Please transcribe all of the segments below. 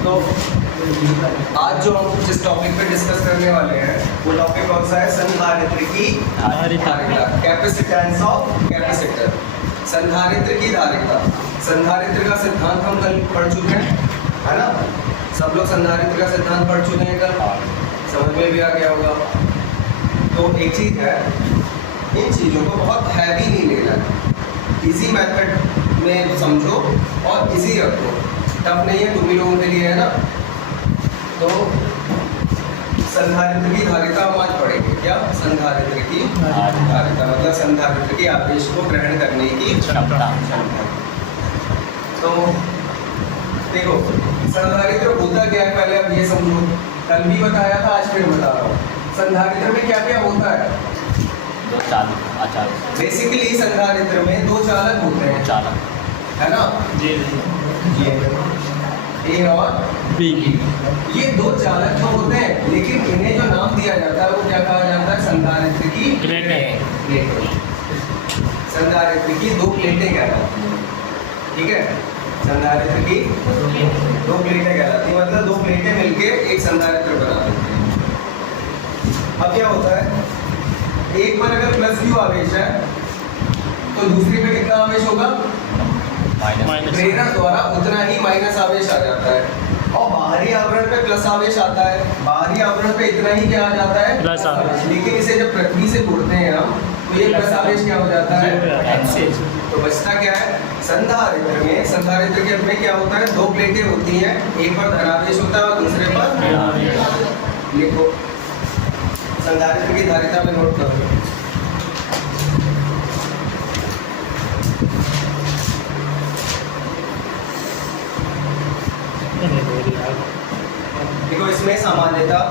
तो आज जो हम जिस टॉपिक पे डिस्कस करने वाले हैं वो टॉपिक कौन सा है? संधारित्र की धारिता, कैपेसिटेंस ऑफ कैपेसिटर। संधारित्र की धारिता, संधारित्र का सिद्धांत हम कल पढ़ चुके हैं, है ना? सब लोग संधारित्र का सिद्धांत पढ़ चुके हैं कल, समझ में भी आ गया होगा। तो एक चीज है, इन चीज़ों को बहुत हैवी नहीं लेना है, इजी मेथड में समझो और इजी रखो, टफ नहीं है, तुम ही लोगों के लिए, है ना? तो संधारित्र की धारिता हम आज पढ़ेंगे। क्या? संधारित्र की धारिता मतलब संधारित्र के आवेश को ग्रहण करने की क्षमता। तो देखो, संधारित्र होता क्या है पहले अब ये समझो। कल भी बताया था, आज फिर बता रहा हूँ। संधारित्र में क्या क्या होता है? दो चालक। बेसिकली संधारित्र में दो चालक होते हैं, चालक, है ना? जी ए और बी। ये दो चालक जो होते हैं, लेकिन इन्हें जो नाम दिया जाता है वो क्या कहा जाता है? संधारित्र की प्लेटें। संधारित्र की दो प्लेटें कहलाती हैं, ठीक है? संधारित्र की दो प्लेटें कहलाती हैं, मतलब दो प्लेटें मिलके एक संधारित्र बना देती हैं। अब क्या होता है, एक पर अगर प्लस क्यू आवेश है तो दूसरी पे कितना आवेश होगा? माइनस। प्रेरक द्वारा उतना ही माइनस आवेश आ जाता है, और बाहरी आवरण पे प्लस आवेश आता है, बाहरी आवरण पे इतना ही क्या आ जाता है? प्लस आवेश। लेकिन इसे जब पृथ्वी से जोड़ते हैं हम तो ये प्लस आवेश क्या हो जाता है? तो बचता क्या है? संधारित्र में, संधारित्र के में क्या होता है? दो प्लेटें होती हैं, एक पर धनावेश होता है और दूसरे पर, लिखो संधारित्र की धारिता में नोट करो। देखो इसमें सामान्यतः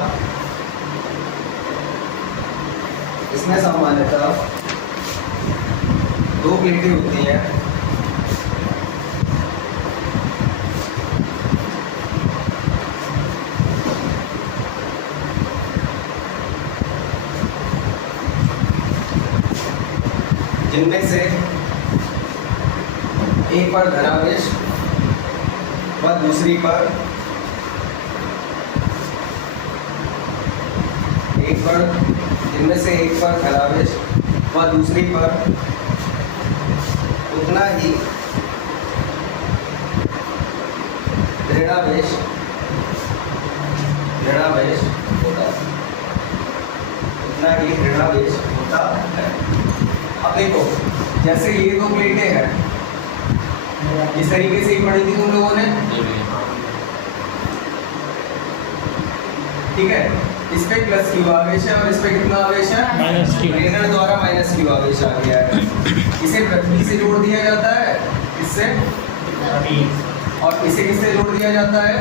दो प्लेटें होती हैं, जिनमें से एक पर धनावेश व दूसरी पर जिनमें से एक पर धनावेश व दूसरी पर उतना ही ऋणावेश होता है, उतना ही ऋणावेश होता है। अब देखो, जैसे ये दो प्लेटें हैं, इस तरीके से ही पढ़ी थी तुम लोगों ने, ठीक है? इस पे प्लस क्यू आवेश है और इस पे कितना आवेश है? Minus Q. प्रेरण द्वारा माइनस क्यू आवेश आ गया है। इसे पृथ्वी से जोड़ दिया जाता है, इससे, और इसे किससे जोड़ दिया जाता है?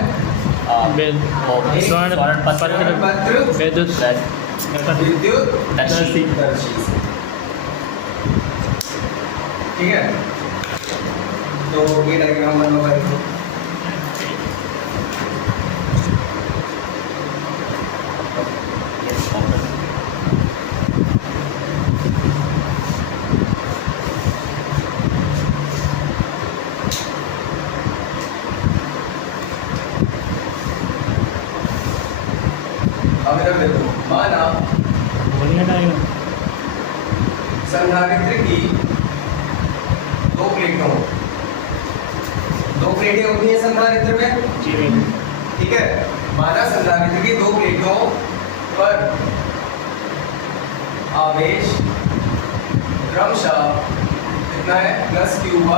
विद्युत दर्शी से, ठीक है? तो ये डायग्राम बनो भाई। अब इधर देखो, माना संधारित्र की दो प्लेटें होती हैं संधारित्र में, ठीक है? माना संधारित्र की दो प्लेटों पर आवेश क्रमशः कितना है? प्लस क्यू व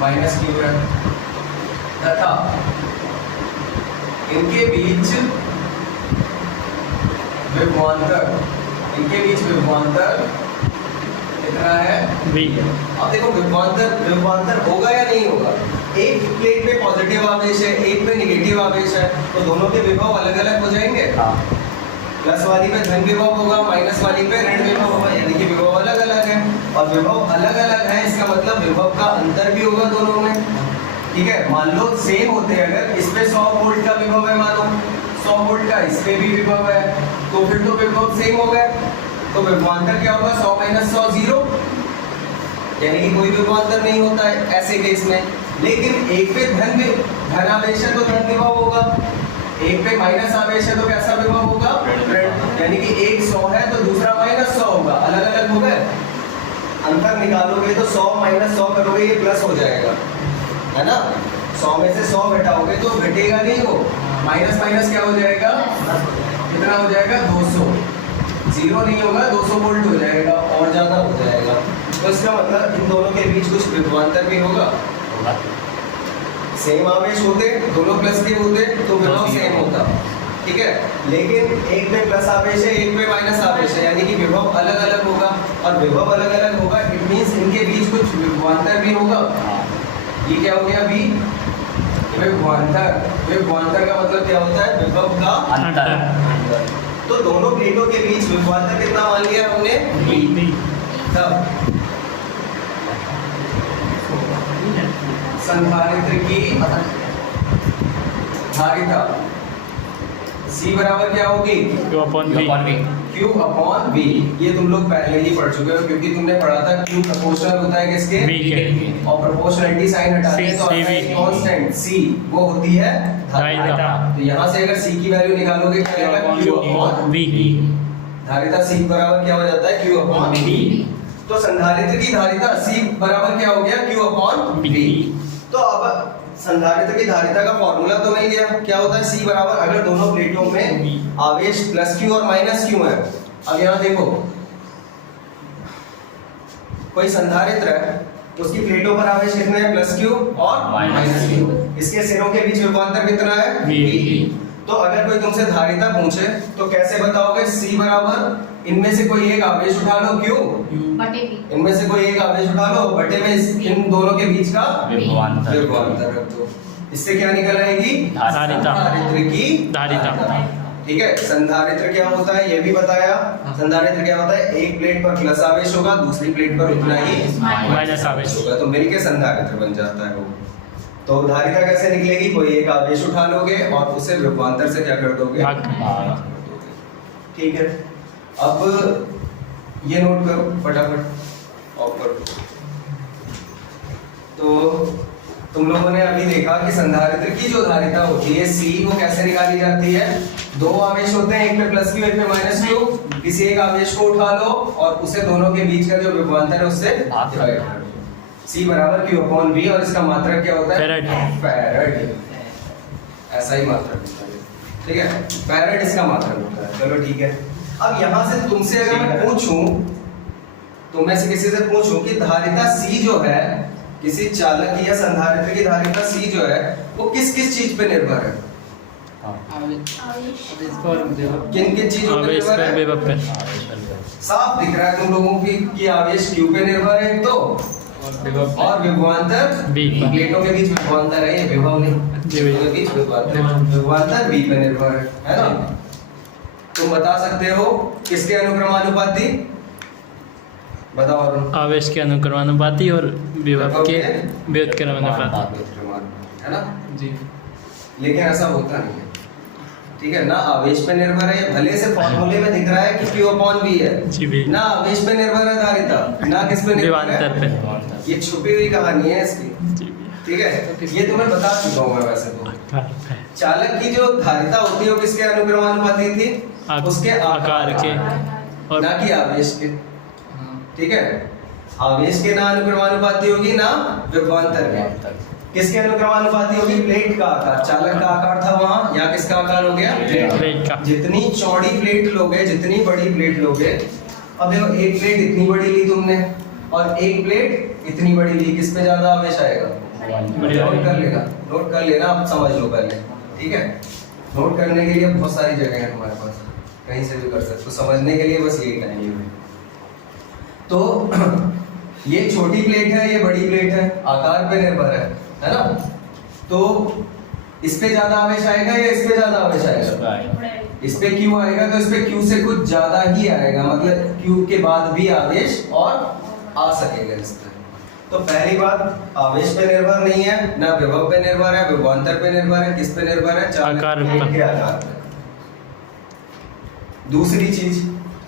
माइनस क्यू है, तथा इनके बीच विभवांतर कितना है? बी। अब देखो विभवांतर होगा या नहीं होगा? एक प्लेट में पॉजिटिव आवेश है, एक में नेगेटिव आवेश है, तो दोनों के विभव अलग अलग हो जाएंगे। प्लस वाली पे धन विभव होगा, माइनस वाली पे ऋण विभव होगा, यानी कि विभव अलग अलग है। और विभव अलग अलग है, इसका मतलब विभव का अंतर भी होगा दोनों में, ठीक है? मान लो सेम होते हैं, अगर इस पे 100 वोल्ट का विभव है, मानो 100 वोल्ट का इस पे भी विभव है, तो फिर तो विभव सेम हो गए, तो विभवांतर क्या होगा? 100 - 100 0, यानी कि कोई विभवांतर नहीं होता है ऐसे केस में। लेकिन एक पे धन आवेश है तो धन विभव होगा, एक पे माइनस आवेश है तो कैसा विभव होगा, ऋण। यानी कि एक 100 है तो दूसरा -100 होगा, अलग अलग हो गए। अंतर निकालोगे तो 100 - 100 करोगे ये प्लस हो जाएगा, है ना। 100 में से 100 घटाओगे तो घटेगा नहीं, वो माइनस माइनस क्या हो जाएगा, कितना हो जाएगा, 200। 0 नहीं होगा, 200 वोल्ट हो जाएगा और ज्यादा हो जाएगा। तो इसका मतलब इन दोनों के बीच कुछ विभवांतर भी होगा। सेम आवेश होते, दोनों प्लस के होते तो विभव सेम होता, ठीक है। लेकिन एक में प्लस आवेश है, एक में माइनस आवेश है, यानी कि विभव अलग अलग होगा। और विभव अलग अलग होगा इट मींस इनके बीच कुछ विभवांतर भी होगा। ये क्या हो गया अभी, विभवांतर। विभवांतर का मतलब क्या होता है, विभव का अंतर। तो दोनों प्लेटों के बीच विभवांतर कितना मान लिया हमने, v। तब संधारित्र की धारिता C बराबर क्या होगी, Q अपॉन V। ये तुम लोग पहले ही पढ़ चुके हो क्योंकि तुमने पढ़ा था Q प्रोपोर्शनल होता है किसके, V के। और प्रोपोर्शनलिटी साइन हटाते हैं तो आता है कांस्टेंट C, वो होती है धारिता। तो यहाँ से अगर C की वैल्यू निकालोगे क्या आएगा, Q अपॉन V। धारिता C बराबर क्या हो जाता है, Q अपॉन V। तो संधारित्र की धारिता C बराबर क्या हो गया, Q अपॉन V। तो अब संधारित्र की धारिता का फॉर्मूला तो नहीं लिया, क्या होता है C बराबर, अगर दोनों प्लेटों में आवेश +Q और -Q है। अब यहाँ देखो कोई संधारित्र है, उसकी प्लेटों पर आवेश कितने हैं, +Q और -Q। इसके सिरों के बीच विभवांतर कितना है, V। तो अगर कोई तुमसे धारिता पूछे तो कैसे बताओगे, C बराबर इनमें से कोई एक आवेश उठा लो, Q बटे V। इनमें से कोई एक आवेश उठा लो, बटे में इन दोनों के बीच का विभवांतर। विभवांतर रख दो। इससे क्या निकल आएगी, धारिता। संधारित्र की धारिता। ठीक है। संधारित्र क्या होता है ये भी बताया। संधारित्र क्या होता है, एक प्लेट पर प्लस आवेश होगा, दूसरी प्लेट पर उतना ही माइनस आवेश होगा, तो मिलके संधारित्र बन जाता है वो। तो धारिता कैसे निकलेगी, कोई एक आवेश उठा लोगे और उसे विभवांतर से क्या कर दोगे, ठीक है। अब ये नोट करो फटाफट, ऑफ करो। तो तुम लोगों ने अभी देखा कि संधारित्र की जो धारिता होती है C, वो कैसे निकाली जाती है, दो आवेश होते हैं, एक पे +Q एक पे -Q। किसी एक आवेश को उठा लो और उसे दोनों के बीच का जो विभवांतर है उससे डिवाइड कर दो। C बराबर Q अपॉन V और इसका मात्रक क्या होता है, फैराड। ऐसा ही मात्रक होता है, ठीक है, फैराड इसका मात्रक होता है। चलो ठीक है। अब यहाँ से तुमसे अगर मैं पूछूं, तुम में से किसी से पूछूं कि धारिता C जो है, किसी चालक की या संधारित्र की धारिता C जो है वो किस किस चीज पे निर्भर है, किन किन चीजों पे निर्भर है, विभव पे। साफ दिख रहा है तुम लोगों की कि आवेश Q पे निर्भर है तो, और विभवांतर V पे। प्लेटों के बीच विभवांतर है, ये विभव नहीं, प्लेटों के बीच विभवांतर V पे निर्भर है ना। तुम बता सकते हो किसके अनुक्रमानुपाती, बताओ अरुण। आवेश के अनुक्रमानुपाती और विभव के व्युत्क्रमानुपाती, है ना जी। लेकिन ऐसा होता नहीं है, ठीक है ना। आवेश पे निर्भर है, भले से फॉर्मूले में दिख रहा है कि Q अपॉन V है, जी भी। ना आवेश पे निर्भर है धारिता, ना किस पे निर्भर विभवांतर पे। है। ये छुपी हुई कहानी है इसकी, जी भी। ठीक है। ये तुम्हें बता चुका हूँ मैं वैसे तो। चालक की जो धारिता होती है वो किसके अनुक्रमानुपाती थी, उसके आकार के, और ना कि आवेश के, ठीक है। आवेश के ना अनुक्रमानुपाती होगी ना विभवांतर के। किसके अनुक्रमानुपाती होगी, प्लेट का आकार। चालक का आकार था वहां, यहाँ किसका आकार हो गया, प्लेट का। जितनी चौड़ी प्लेट लोगे, जितनी बड़ी प्लेट लोगे, अब देखो एक प्लेट इतनी बड़ी ली तुमने और एक प्लेट इतनी बड़ी ली, किस पे ज्यादा आवेश आएगा, नोट कर लेना, नोट कर लेना, आप समझ लो पहले, ठीक है। नोट करने के लिए बहुत सारी जगह है तुम्हारे पास, कहीं से भी कर सकते हो, समझने के लिए बस यही टाइम है। तो ये छोटी प्लेट है, ये बड़ी प्लेट है, आकार पे निर्भर है ना। तो इस पे ज्यादा आवेश आएगा या इस पे ज्यादा आवेश आएगा, इस पे Q आएगा तो इस पे Q से कुछ ज्यादा ही आएगा, मतलब Q के बाद भी आवेश और आ सकेगा इस पे। तो पहली बात, आवेश पे निर्भर नहीं है, ना विभव पे निर्भर है, विभवांतर पे निर्भर है, किस पे निर्भर है, आकार के आकार पे। दूसरी चीज,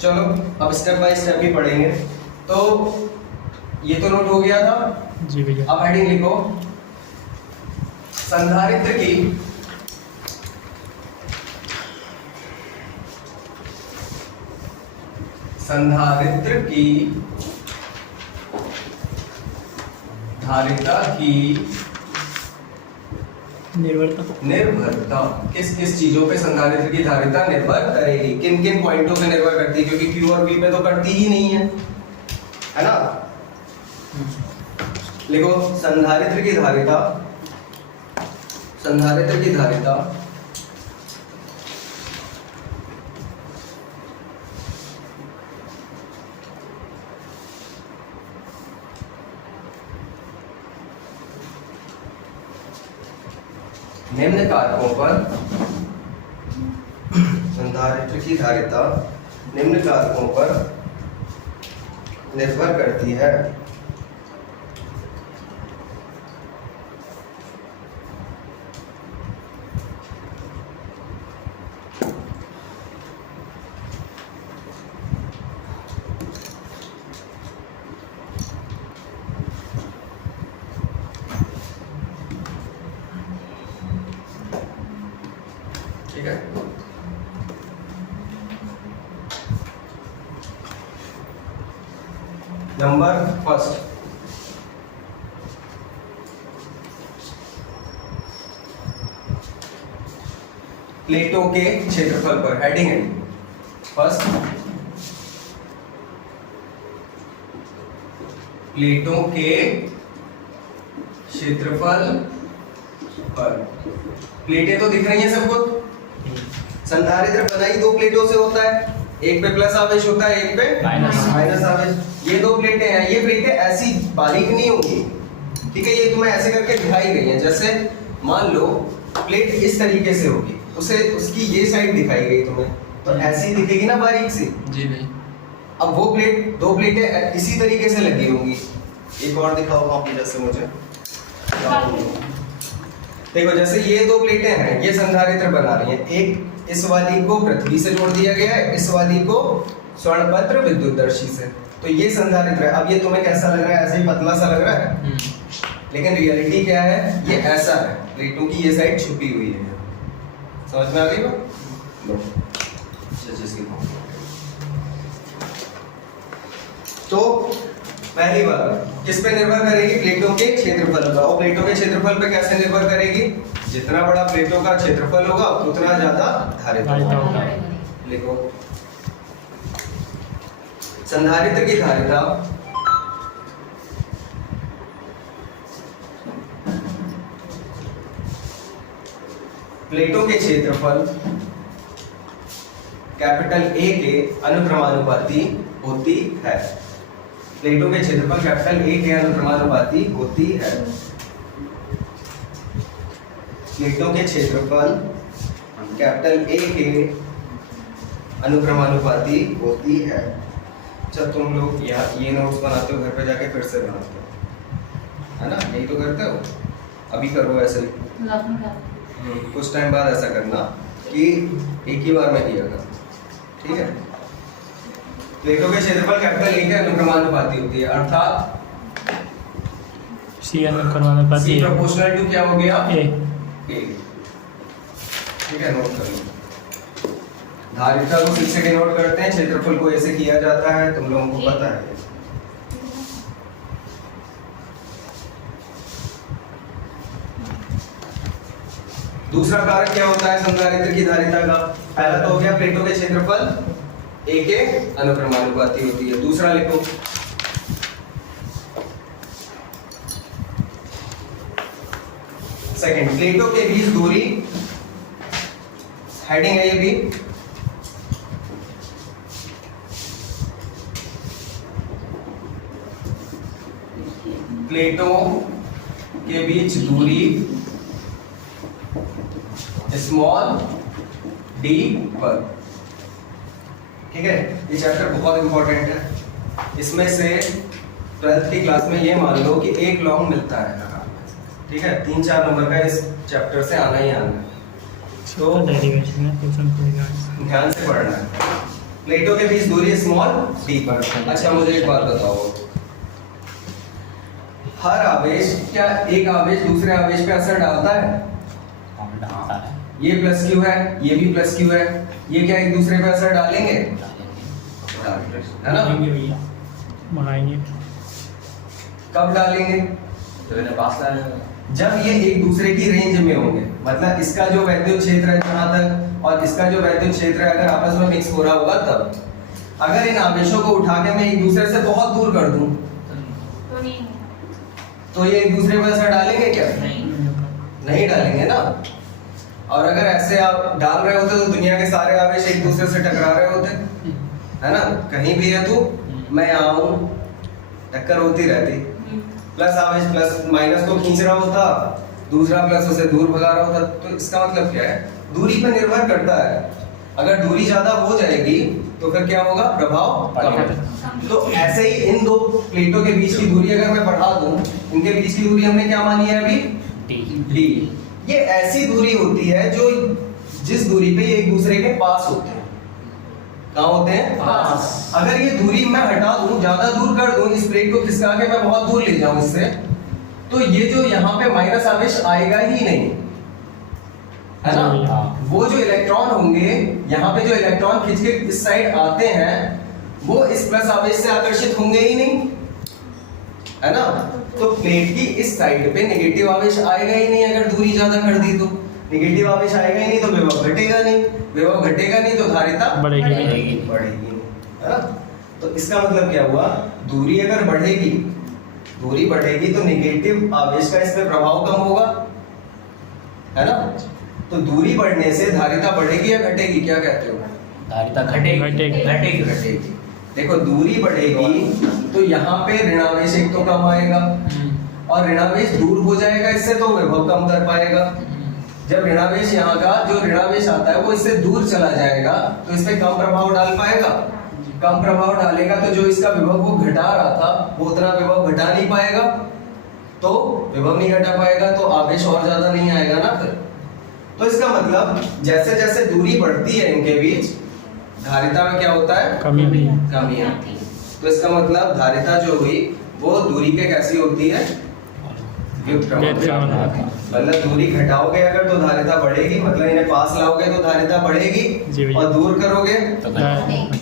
चलो अब स्टेप बाय स्टेप ही पढ़ेंगे। तो ये तो नोट हो गया था, जी भैया। अब हेडिंग लिखो, संधारित्र की धारिता की निर्भरता किस किस चीजों पे संधारित्र की धारिता निर्भर करेगी, किन किन पॉइंटों पे निर्भर करती है, क्योंकि Q और V पे तो करती ही नहीं है ना। लिखो संधारित्र की धारिता निम्न कारकों पर संधारित्र की धारिता निम्न कारकों पर निर्भर करती है। ठीक है, नंबर फर्स्ट, प्लेटों के क्षेत्रफल पर। हेडिंग है फर्स्ट, प्लेटों के क्षेत्रफल पर। प्लेटें तो दिख रही हैं सबको। संधारित्र बना ही दो प्लेटों से होता है, एक पे प्लस आवेश होता है, एक पे माइनस आवेश। ये दो प्लेटें हैं, ये प्लेटें ऐसी बारीक नहीं होंगी, ठीक है, ये तुम्हें ऐसे करके दिखाई गई हैं। जैसे मान लो प्लेट इस तरीके से होगी, उसे उसकी ये साइड दिखाई गई तुम्हें, तो ऐसी दिखेगी ना बारीक सी जी भाई। अब वो प्लेट, दो प्लेटें इसी तरीके से लगी होंगी। एक और दिखाओ कॉपी जैसे मुझे। देखो जैसे ये दो प्लेटें हैं, ये संधारित्र बना रही हैं। एक इस वाली को पृथ्वी से जोड़ दिया गया है, इस वाली को स्वर्णपत्र विद्युतदर्शी से, तो ये संधारित्र है। अब ये तुम्हें कैसा लग रहा है? ऐसे ही पतला सा लग रहा है, लेकिन रियलिटी क्या है? ये ऐसा है, प्लेटों की ये साइड छुपी हुई है। समझ में आ गई बात? लो तो पहली बात किस पे निर्भर करेगी? प्लेटों के क्षेत्रफल पर। और प्लेटों के क्षेत्रफल पे कैसे निर्भर करेगी? जितना बड़ा प्लेटों का क्षेत्रफल होगा उतना ज्यादा धारिता होगा। लिखो संधारित्र की धारिता प्लेटों के क्षेत्रफल कैपिटल ए के अनुक्रमानुपाती होती है। प्लेटों के क्षेत्रफल कैपिटल ए के अनुक्रमानुपाती होती है। प्लेटों के क्षेत्रफल कैपिटल ए के अनुक्रमानुपाती होती है। जब तुम लोग ये नोट्स बनाते हो घर पे जाके फिर से बनाते हो, है ना? यही तो करते हो, अभी करो ऐसे ही। कुछ टाइम बाद ऐसा करना कि एक ही बार में किया कर, ठीक है? प्लेटों के क्षेत्रफल कैपिटल ए के अनुक्रमानुपाती होती है, अर्थात सी अनुक्रमानुपाती सी प्रोपोर्शनल टू क्या हो गया? ए। ठीक है, नोट कर लो। धारिता को सी से डिनोट करते हैं, क्षेत्रफल को ऐसे किया जाता है, तुम लोगों को पता है। दूसरा कारक क्या होता है संधारित्र की धारिता का? पहला तो हो गया प्लेटों के क्षेत्रफल ए के अनुक्रमानुपाती होती है। दूसरा लिखो सेकंड, प्लेटों के बीच दूरी। हेडिंग है ये भी। प्लेटों के बीच दूरी स्मॉल डी पर, ठीक है? ये चैप्टर बहुत इंपॉर्टेंट है। इसमें से 12th की क्लास में ये मान लो कि एक लॉन्ग मिलता है, ठीक है? 3-4 नंबर का इस चैप्टर से आना ही आना है, तो ध्यान से पढ़ना है। प्लेटों के बीच दूरी स्मॉल डी पर। अच्छा मुझे एक बात बताओ, हर आवेश, क्या एक आवेश दूसरे आवेश पे असर डालता है? डालता है। ये प्लस क्यू है, ये भी प्लस क्यू है, ये क्या एक दूसरे पे असर डालेंगे? है ना? बढ़ाएंगे। कब डालेंगे? जब ये एक दूसरे की रेंज में होंगे, मतलब इसका जो वैद्युत क्षेत्र है जहां तक और इसका जो वैद्युत क्षेत्र है अगर आपस में मिक्स हो रहा होगा तब। अगर इन आवेशों को उठा के मैं एक दूसरे से बहुत दूर कर दूं तो ये एक दूसरे पर असर डालेंगे क्या? नहीं डालेंगे ना। और अगर ऐसे आप डाल रहे होते तो दुनिया के सारे आवेश एक दूसरे से टकरा रहे होते, है ना? कहीं भी है तू, मैं यहाँ हूँ, टक्कर होती रहती। प्लस आवेश प्लस माइनस को खींच रहा होता, दूसरा प्लस उसे दूर भगा रहा होता। तो इसका मतलब क्या है? दूरी पर निर्भर करता है। अगर दूरी ज्यादा हो जाएगी तो फिर क्या होगा? प्रभाव कम होगा। तो ऐसे ही इन दो प्लेटों के बीच की दूरी अगर मैं बढ़ा दूं, इनके बीच की दूरी हमने क्या मानी है अभी? d। ये ऐसी दूरी होती है जो जिस दूरी पे ये एक दूसरे के पास होते हैं। कहाँ होते हैं? पास। अगर ये दूरी मैं हटा दूं, ज्यादा दूर कर दूं, इस प्लेट को खिसका के मैं बहुत दूर ले जाऊं इससे, तो ये जो यहाँ पे माइनस आवेश आएगा ही नहीं, है ना? वो जो इलेक्ट्रॉन होंगे, यहाँ पे जो इलेक्ट्रॉन खींच के इस साइड आते हैं, वो इस प्लस आवेश से आकर्षित होंगे ही नहीं, है ना? तो प्लेट की इस साइड पे नेगेटिव आवेश आएगा ही नहीं। अगर दूरी ज्यादा कर दी तो नेगेटिव आवेश आएगा ही नहीं, तो विभव घटेगा नहीं, विभव घटेगा नहीं तो धारिता बढ़ेगी नहीं, है ना? तो इसका मतलब क्या हुआ? दूरी अगर बढ़ेगी, दूरी बढ़ेगी तो नेगेटिव आवेश का इस पे प्रभाव कम होगा, है ना? तो दूरी बढ़ने से धारिता बढ़ेगी या घटेगी? क्या कहते हो? धारिता घटेगी। देखो दूरी बढ़ेगी तो यहाँ पे ऋणावेश एक तो कम आएगा और ऋणावेश दूर हो जाएगा इससे, तो विभव कम कर पाएगा। जब ऋणावेश यहाँ का जो ऋणावेश आता है वो इससे दूर चला जाएगा तो इस पे कम प्रभाव डाल पाएगा। कम प्रभाव डालेगा तो जो इसका विभव वो घटा रहा था वो उतना विभव घटा नहीं पाएगा, तो विभव नहीं घटा पाएगा तो आवेश और ज्यादा नहीं आएगा ना फिर। तो इसका मतलब जैसे जैसे दूरी बढ़ती है इनके बीच, धारिता में क्या होता है? कमी आती है। तो इसका मतलब धारिता जो हुई वो दूरी के कैसी होती है? व्युत्क्रम। मतलब दूरी घटाओगे अगर तो धारिता बढ़ेगी, मतलब इन्हें पास लाओगे तो धारिता बढ़ेगी, और दूर करोगे तो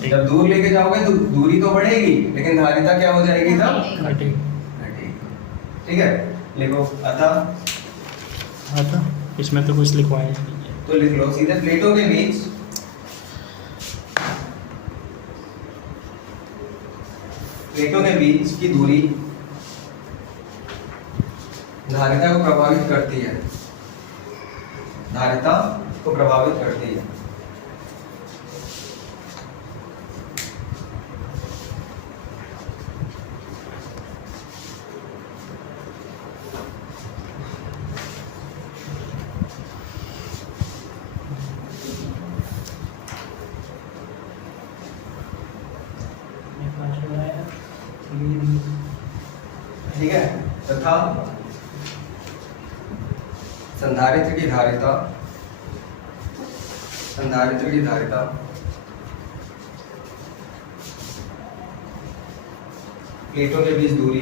जब दूर लेके जाओगे तो दूरी तो बढ़ेगी लेकिन धारिता क्या हो जाएगी तब? घटेगी। ठीक है, लिखो अतः इसमें तो कुछ लिखवाया तो लिख लो सीधे प्लेटों के बीच की दूरी धारिता को प्रभावित करती है, धारिता को प्रभावित करती है। ठीक है, तथा संधारित्र की धारिता प्लेटों के बीच दूरी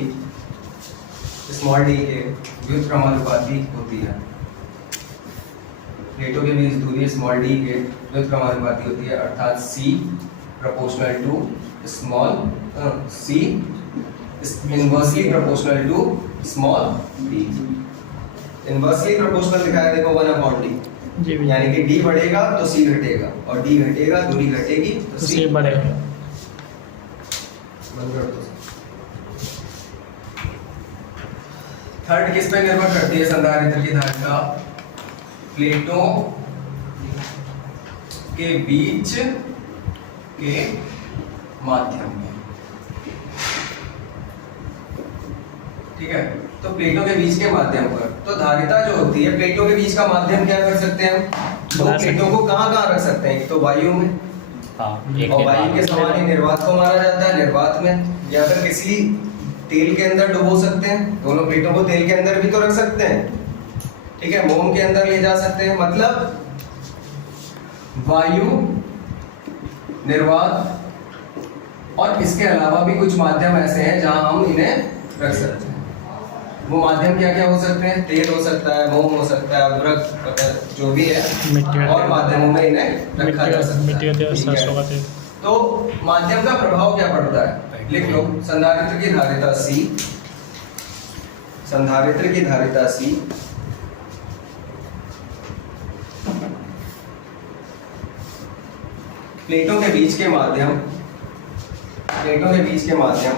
स्मॉल डी के व्युत्क्रमानुपाती होती है। प्लेटों के बीच दूरी स्मॉल डी के व्युत्क्रमानुपाती होती है, अर्थात C proportional to small C is inversely proportional to small d। Inversely proportional लिखा है देखो 1/d, यानी कि d बढ़ेगा तो c घटेगा और d घटेगा, दूरी घटेगी तो c बढ़ेगा। बंद कर दो। थर्ड किस पे निर्भर करती है संधारित्र की धारिता? प्लेटों के बीच के माध्यम में। ठीक है, तो प्लेटों के बीच के माध्यम पर तो धारिता जो होती है, प्लेटों के बीच का माध्यम क्या कर सकते हैं हम? दो प्लेटों को कहाँ रख सकते हैं? एक तो वायु में, और वायु के समान ही निर्वात को माना जाता है, निर्वात में, या फिर किसी तेल के अंदर डुबो सकते हैं। दोनों प्लेटों को तेल के अंदर भी तो रख सकते हैं, ठीक है, मोम के अंदर ले जा सकते हैं। मतलब वायु, निर्वात और इसके अलावा भी कुछ माध्यम ऐसे हैं जहां हम इन्हें रख सकते हैं। वो माध्यम क्या क्या हो सकते हैं? तेल हो सकता है, मोम हो सकता है, अदरक वगैरह जो भी है, मिट्टी का और माध्यमों में इन्हें रखा जा सकता है। मिट्टी का तेल, ठीक है? सरसों का तेल। तो माध्यम का प्रभाव क्या पड़ता है? लिख लो, संधारित्र की धारिता C, संधारित्र की धारिता C प्लेटों के बीच के माध्यम, प्लेटों के बीच के माध्यम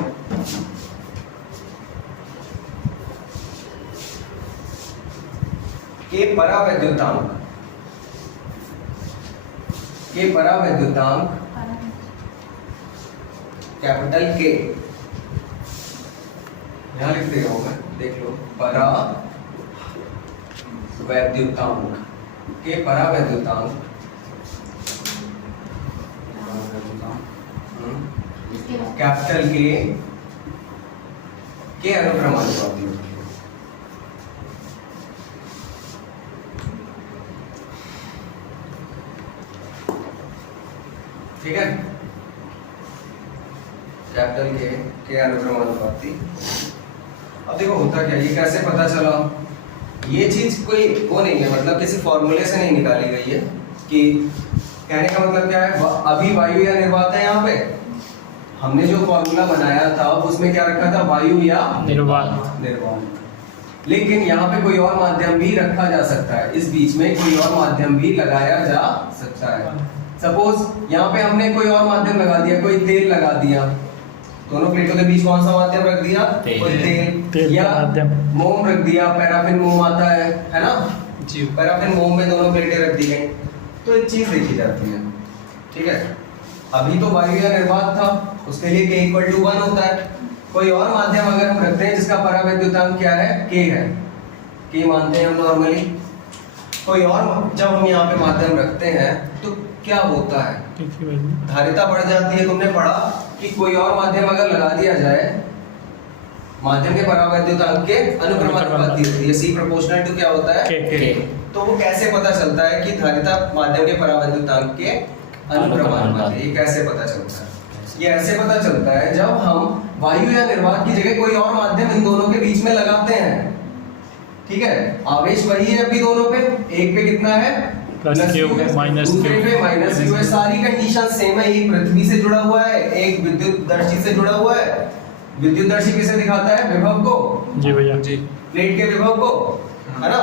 के परावैद्युतांक, के परावैद्युतांक कैपिटल के, यहां लिख दे रहा हूं मैं, देख लो, परावैद्युतांक के परावैद्युतांक कैपिटल के अनुक्रमानुपाती होती है। ठीक है, कैपिटल के अनुक्रमानुपाती। अब देखो होता क्या, ये कैसे पता चला? ये चीज कोई वो नहीं है, मतलब किसी फॉर्मूले से नहीं निकाली गई है कि कहने का मतलब क्या है, अभी वायु या निर्वात है। यहाँ पे हमने जो फॉर्मूला बनाया था उसमें क्या रखा था? वायु या निर्वात। निर्वात। लेकिन यहाँ पे कोई और माध्यम भी रखा जा सकता है, इस बीच में कोई और माध्यम भी लगाया जा सकता है। सपोज यहाँ पे हमने कोई और माध्यम लगा दिया, कोई तेल लगा दिया, दोनों प्लेटों के बीच कौन सा माध्यम रख दिया? कोई तेल या मोम रख दिया, पैराफिन मोम आता है ना जी, पैराफिन मोम में दोनों प्लेटें रख दी गई, तो एक चीज देखी जाती है। ठीक है, अभी तो वायु या निर्वात था, उसके लिए K = 1 होता है। कोई और माध्यम अगर हम रखते हैं जिसका परावैद्युतांक क्या है? K है, K मानते हैं हम नॉर्मली। कोई और जब हम यहाँ पे माध्यम रखते हैं तो क्या होता है? धारिता बढ़ जाती है। तुमने पढ़ा कि कोई और माध्यम अगर लगा दिया जाए, माध्यम के परावैद्युतांक के अनुक्रमानुपाती होती है। C प्रोपोर्शनल टू क्या होता है? K। तो वो कैसे पता चलता है कि धारिता माध्यम के परावैद्युतांक के अनुक्रमानुपाती? ये कैसे पता चलता है? ये ऐसे पता चलता है जब हम वायु या निर्वात की जगह कोई और माध्यम इन दोनों के बीच में लगाते हैं। ठीक है, आवेश वही है अभी दोनों पे, एक पे कितना है? प्लस Q, माइनस Q, दूसरे पे माइनस Q है। सारी कंडीशन सेम है, एक पृथ्वी से जुड़ा हुआ है, एक विद्युतदर्शी से जुड़ा हुआ है। विद्युतदर्शी किसे दिखाता है? विभव को। जी भैया जी, प्लेट के विभव को, है ना?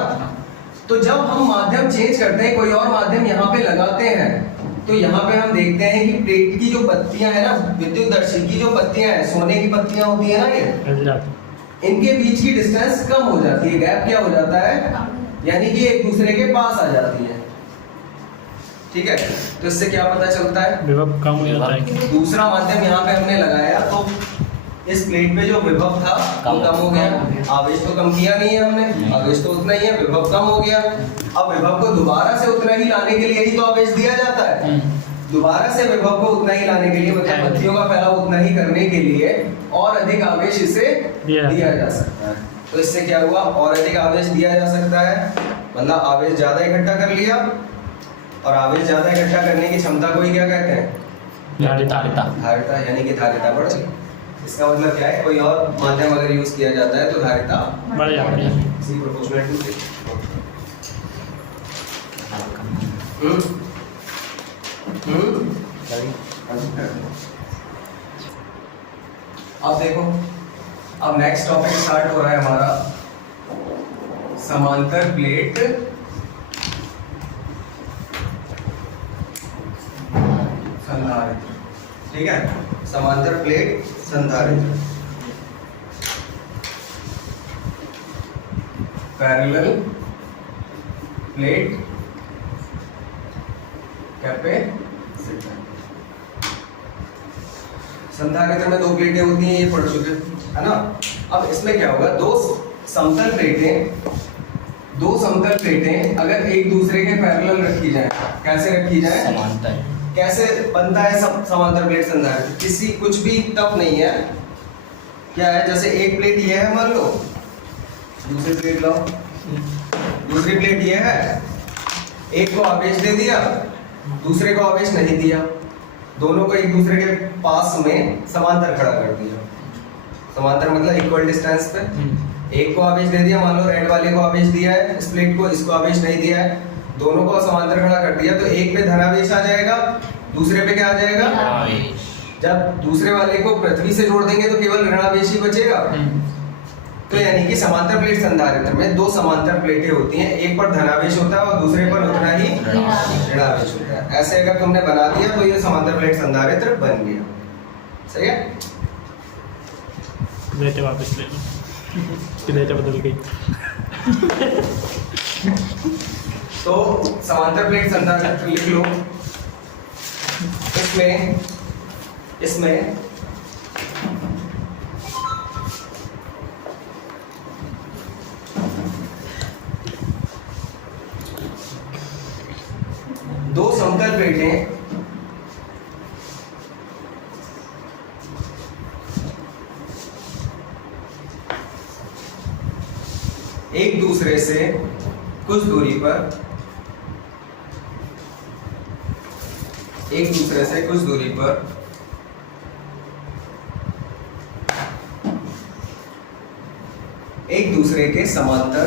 तो जब हम माध्यम चेंज करते हैं, कोई और माध्यम यहाँ पे लगाते हैं, तो यहाँ पे हम देखते हैं कि प्लेट की जो पत्तियां है ना, विद्युतदर्शी की जो पत्तियां हैं, सोने की पत्तियां होती है ना, ये इनके बीच की डिस्टेंस कम हो जाती है, गैप क्या हो जाता है? यानी कि एक दूसरे के पास आ जाती है। ठीक है, तो इससे क्या पता चलता है? विभव कम हो जाता है। दूसरा माध्यम यहाँ पे हमने लगाया तो इस प्लेट पे जो विभव था वो कम हो गया। आवेश तो कम किया नहीं है हमने, आवेश तो उतना ही है, विभव कम हो गया। अब विभव को दोबारा से उतना ही लाने के लिए ही तो आवेश दिया जाता है। दोबारा से विभव को उतना ही लाने के लिए, मतलब पत्तियों का फैलाव उतना ही करने के लिए और अधिक आवेश इसे दिया जा सकता है। तो इससे क्या हुआ? और अधिक आवेश दिया जा सकता है, मतलब आवेश ज्यादा इकट्ठा कर लिया, और आवेश ज्यादा इकट्ठा करने की क्षमता को ही क्या कहते हैं? धारिता, यानी कि धारिता बढ़ गई। इसका मतलब क्या है? कोई और माध्यम अगर यूज किया जाता है तो धारिता बढ़ जाती है। C proportional to K। अब देखो, अब नेक्स्ट टॉपिक स्टार्ट हो रहा है हमारा समांतर प्लेट संधारित्र। ठीक है, समांतर प्लेट संधारित्र, पैरेलल प्लेट कैपेसिटर। संधारित्र में दो प्लेटें होती हैं, ये पढ़ चुके है ना। अब इसमें क्या होगा? दो समतल प्लेटें अगर एक दूसरे के पैरेलल रखी जाए, कैसे रखी जाए? समांतर। कैसे बनता है समांतर प्लेट संधारित्र? किसी कुछ भी टफ नहीं है। क्या है? जैसे एक प्लेट ये है मान लो, दूसरी प्लेट लो, दूसरी प्लेट ये है, एक को आवेश दे दिया, दूसरे को आवेश नहीं दिया, दोनों को एक दूसरे के पास में समांतर खड़ा कर दिया। समांतर मतलब इक्वल डिस्टेंस पे। एक को आवेश दे दिया, मान लो रेड वाले को आवेश दिया है, इस प्लेट को, इसको आवेश नहीं दिया है, दोनों को समांतर खड़ा कर दिया, तो एक पे धनावेश आ जाएगा, दूसरे पे क्या आ जाएगा? जब दूसरे वाले को पृथ्वी से जोड़ देंगे तो केवल ऋणावेश ही बचेगा। तो यानी कि समांतर प्लेट संधारित्र में दो समांतर प्लेटें होती हैं, एक पर धनावेश होता है और दूसरे पर उतना ही ऋणावेश होता है। ऐसे अगर तुमने बना दिया तो ये समांतर प्लेट संधारित्र बन गया। सही है? प्लेटें वापस ले लो, प्लेटें बदल गई। तो समांतर प्लेट संधारित्र लिख लो। इसमें दो समतल प्लेटें एक दूसरे से कुछ दूरी पर एक दूसरे के समांतर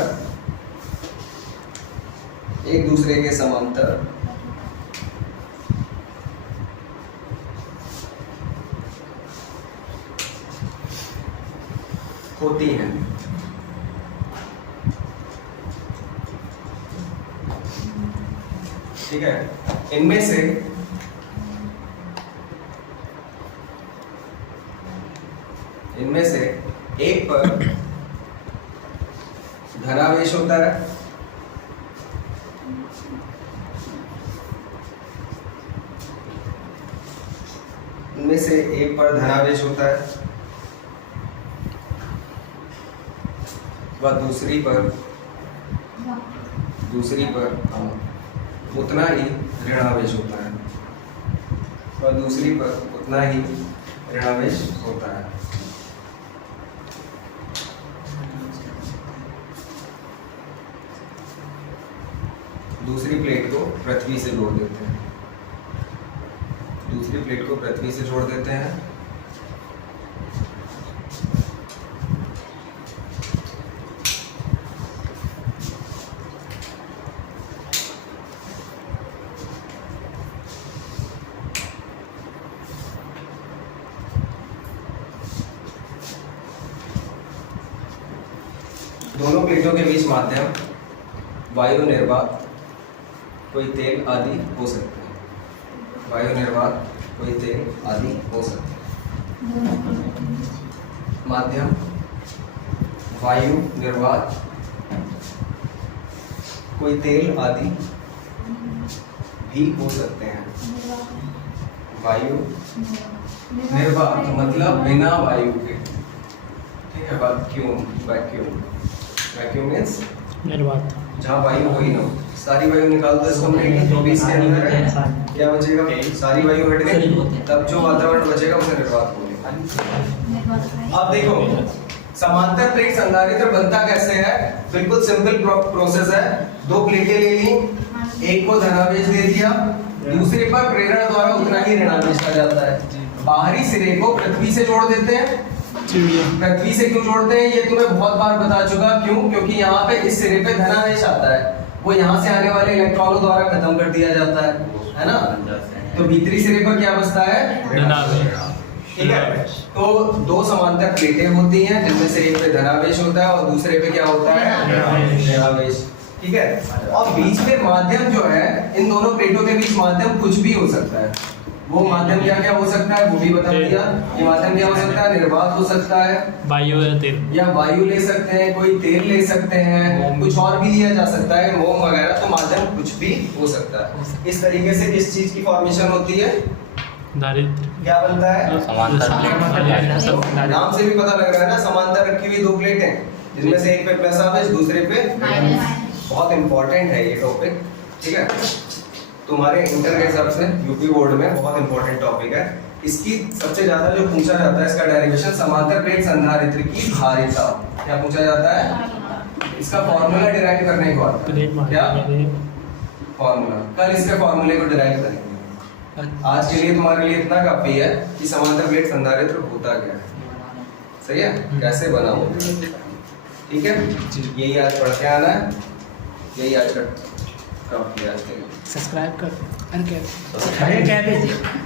होती हैं। ठीक है? इनमें से एक पर धनावेश होता है, इनमें से एक पर धनावेश होता है व दूसरी पर उतना ही ऋणावेश होता है, दूसरी प्लेट को पृथ्वी से जोड़ देते हैं। दोनों प्लेटों के बीच माध्यम वायु निर्वात, कोई तेल आदि हो सकते हैं। माध्यम वायु निर्वात, कोई तेल आदि भी हो सकते हैं। वायु निर्वात मतलब बिना वायु के। ठीक है? वैक्यूम मीन्स निर्वात, जहाँ वायु हो ही ना हो। सारी वायु निकाल दो इसको, 24 के अंदर है, क्या बचेगा? सारी वायु हट गई, तब जो वातावरण बचेगा उसे निर्वात बोलेंगे। अब देखो समांतर प्लेट संधारित्र बनता कैसे है? बिल्कुल सिंपल प्रोसेस है। दो प्लेटें ले ली, एक को धनावेश दे दिया, दूसरे पर प्रेरण द्वारा उतना ही ऋणावेश आ जाता है। बाहरी सिरे को पृथ्वी से जोड़ देते हैं। पृथ्वी से क्यों जोड़ते हैं ये तुम्हें बहुत बार बता चुका। क्यों? क्योंकि यहाँ पे इस सिरे पे धनावेश आता है, वो यहाँ से आने वाले इलेक्ट्रॉनों द्वारा खत्म कर दिया जाता है ना? तो भीतरी सिरे पर क्या बचता है? ऋणावेश। ठीक है? तो दो समांतर प्लेटें होती हैं जिनमें से एक पे धनावेश होता है और दूसरे पे क्या होता है? ऋणावेश। ठीक है? और बीच में माध्यम जो है, इन दोनों प्लेटों के बीच माध्यम कुछ भी हो सकता है। वो माध्यम क्या हो सकता है वो भी बता दिया। ये माध्यम क्या हो सकता है? निर्वात हो सकता है, वायु या तेल, या वायु ले सकते हैं, कोई तेल ले सकते हैं, कुछ और भी लिया जा सकता है, मोम वगैरह। तो माध्यम कुछ भी हो सकता है। इस तरीके से किस चीज की फॉर्मेशन होती है? क्या बनता है? नाम से भी पता लग रहा है ना, समांतर रखी हुई दो प्लेटें जिनमें से एक पे प्लस आवेश, दूसरे पे बहुत इंपॉर्टेंट है ये टॉपिक। ठीक है? तुम्हारे इंटर के हिसाब से यूपी बोर्ड में बहुत इंपॉर्टेंट टॉपिक है। इसकी सबसे ज्यादा जो पूछा जाता है इसका डेरिवेशन, समांतर प्लेट संधारित्र की धारिता। क्या पूछा जाता है? इसका फॉर्मूला डिराइव करने को आता है। क्या फॉर्मूला? कल इसके फॉर्मूले को डिराइव करेंगे। आज के लिए तुम्हारे लिए इतना काफी है कि समांतर प्लेट संधारित्र होता क्या है। सही है? कैसे बना होगा। ठीक है, यही आज पढ़ के आना है, यही आज का टॉपिक आज के लिए। सब्सक्राइब कर, अरे क्या अरे क्या भेजिए